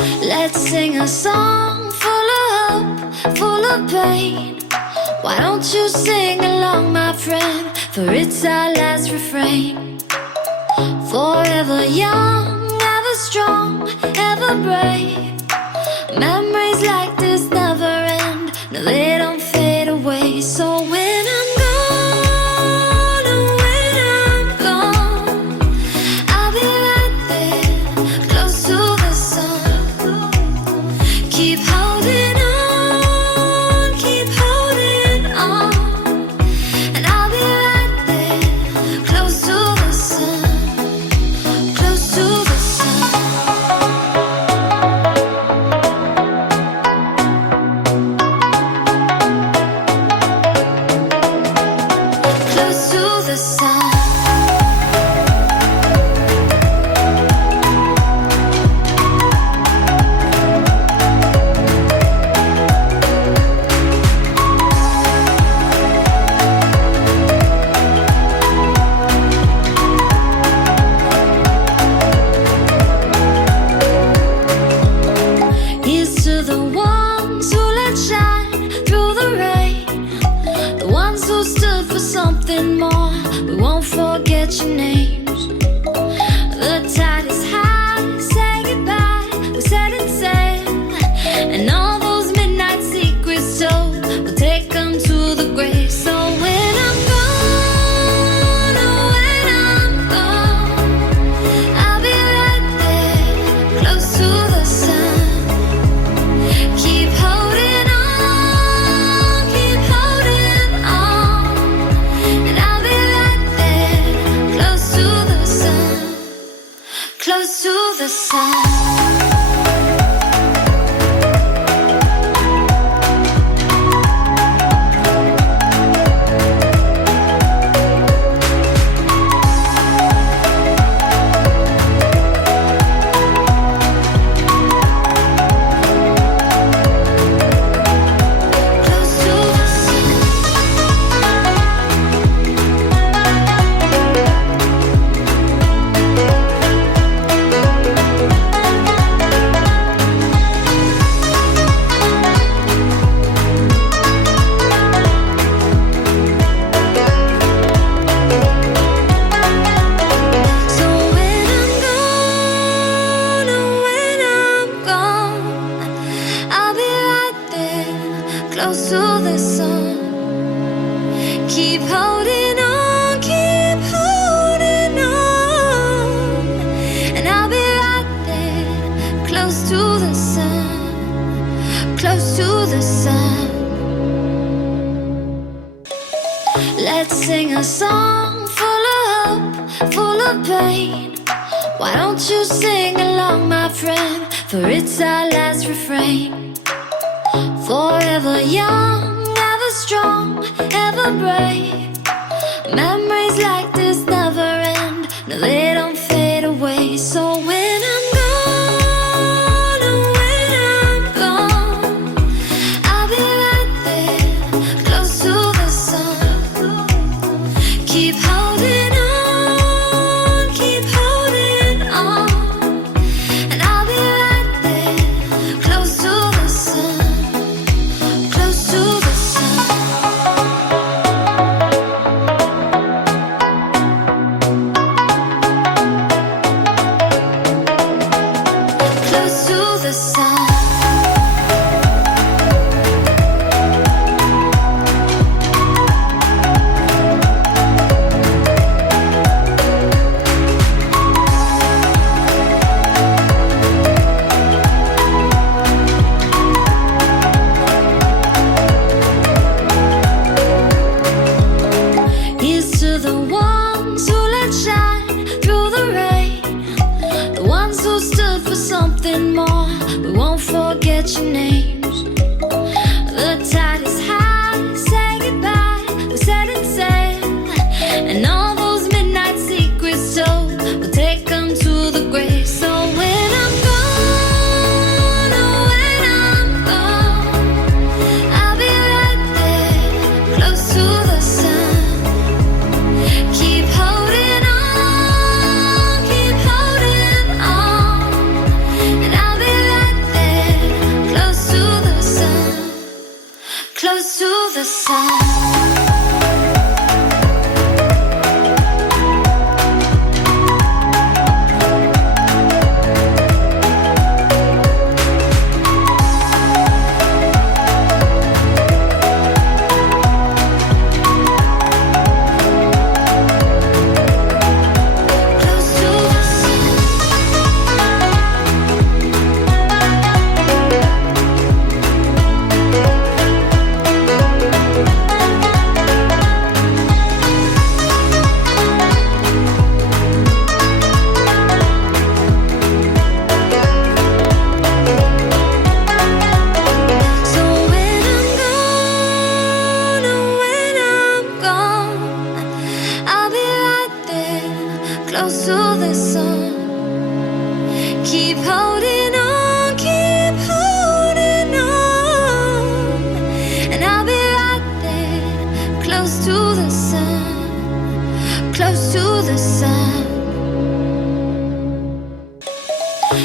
Let's sing a song full of hope, full of pain. Why don't you sing along, my friend? For it's our last refrain. Forever young, ever strong, ever brave. Memories like this never end. No, they don't fade away. So when I'm gone, oh, when I'm gone, I'll be right there, close to the sun. Keep holding on, keep holding on. And I'll be right there, close to the sun, close to the sun. Close to the sun. Here's to the ones who let shine through the rain, the ones who stood for something more. We won't forget your names. The tide is high, say goodbye, we're setting sail. And all those midnight secrets told, we'll take them to the grave. So when I'm gone, oh, when I'm gone, I'll be right there, close to the sun. Keep holding on, keep holding on. And I'll be right there, close to the sun, close to the sun. Close to the sun. So when I'm gone, oh, when I'm gone, I'll be right there, close to the sun. Keep holding on, keep holding on. And I'll be right there, close to the sun, close to the sun. Let's sing a song full of hope, full of pain. Why don't you sing along, my friend? For it's our last refrain. Forever young, ever strong, ever brave. Memories like this never end. No, they don't fade away. So when I'm gone, oh, when I'm gone, I'll be right there, close to the sun. Keep holding on, keep holding on. And I'll be right there, close to the sun, close to the sun. Close to the sun. Here's to the ones who let shine through the rain, the ones who stood for something more. We won't forget your names. The tide is high, say goodbye, we're setting sail. And all those midnight secrets told, we'll take them to the grave. So when I'm gone, oh, when I'm gone, I'll be right there, close to the sun. Keep holding on, keep holding on. And I'll be right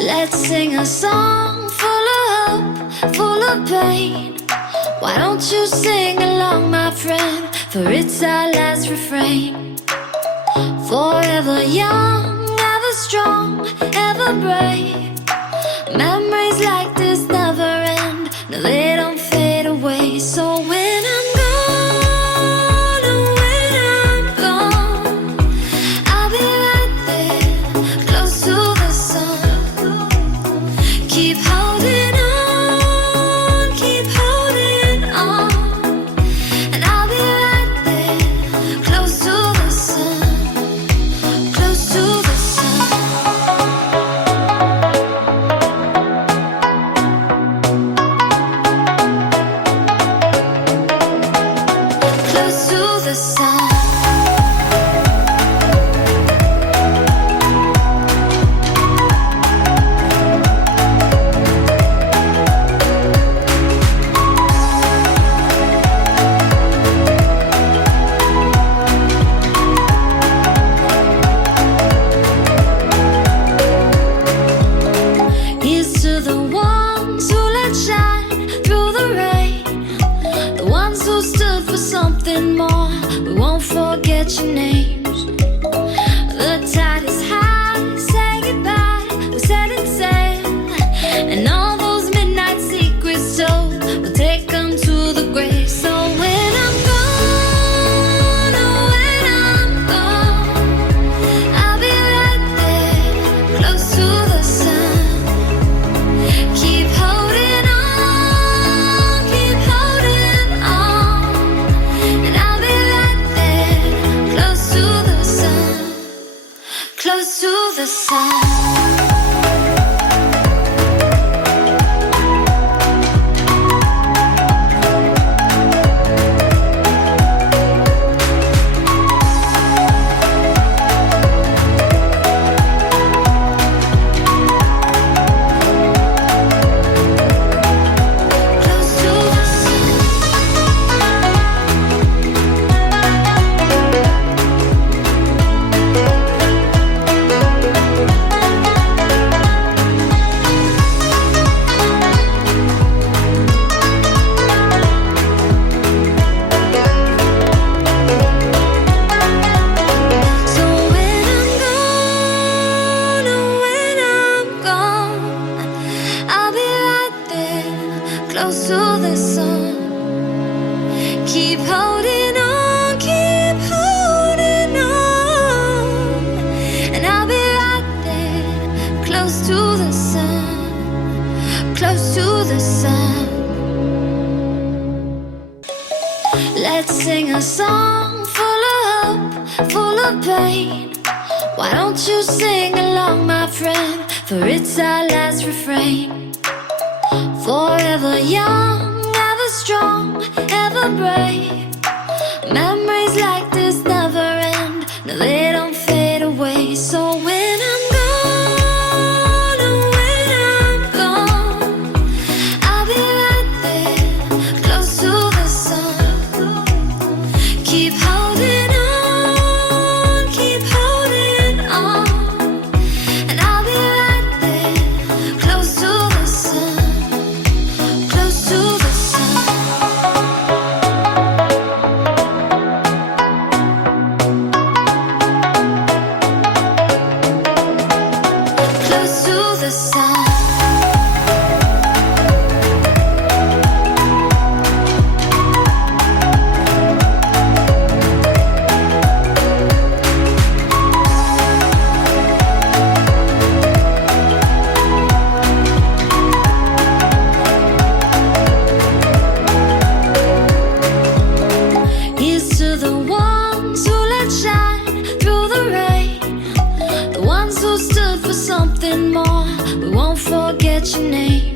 Let's sing a song full of hope, full of pain. Why don't you sing along, my friend? For it's our last refrain. Forever young, ever strong, ever brave. Memories like this never end. No, they don't fade away. So when I'm gone, oh, when I'm gone, I'll be right there, close to the sun. Keep holding on, keep holding on. And I'll be right there, close to the sun, close to the sun. Close to the sun. Here's to the ones who let shine through the rain, the ones who stood for something more. We won't forget your names. The tide is high, say goodbye, we set it sail. And all those midnight secrets told, we'll take them to the grave. So when I'm gone, oh, when I'm gone, I'll be right there, close to the sun. Keep holding on, keep holding on. And I'll be right there, close to the sun, close to the sun. Close to the sun. So when I'm gone, oh, when I'm gone, I'll be right there, close to the sun. Keep holding on, keep holding on. And I'll be right there, close to the sun, close to the sun. Let's sing a song full of hope, full of pain. Why don't you sing along, my friend? For it's our last refrain. Forever young, ever strong, ever brave. Memories like this never end. No, they don't fade away. So when I'm gone, oh, when I'm gone, I'll be right there, close to the sun. Keep holding on, keep holding on. And I'll be right there, close to the sun, close to the sun. Close to the sun. Here's to the ones who let shine through the rain, the ones who stood for something more. We won't forget your name.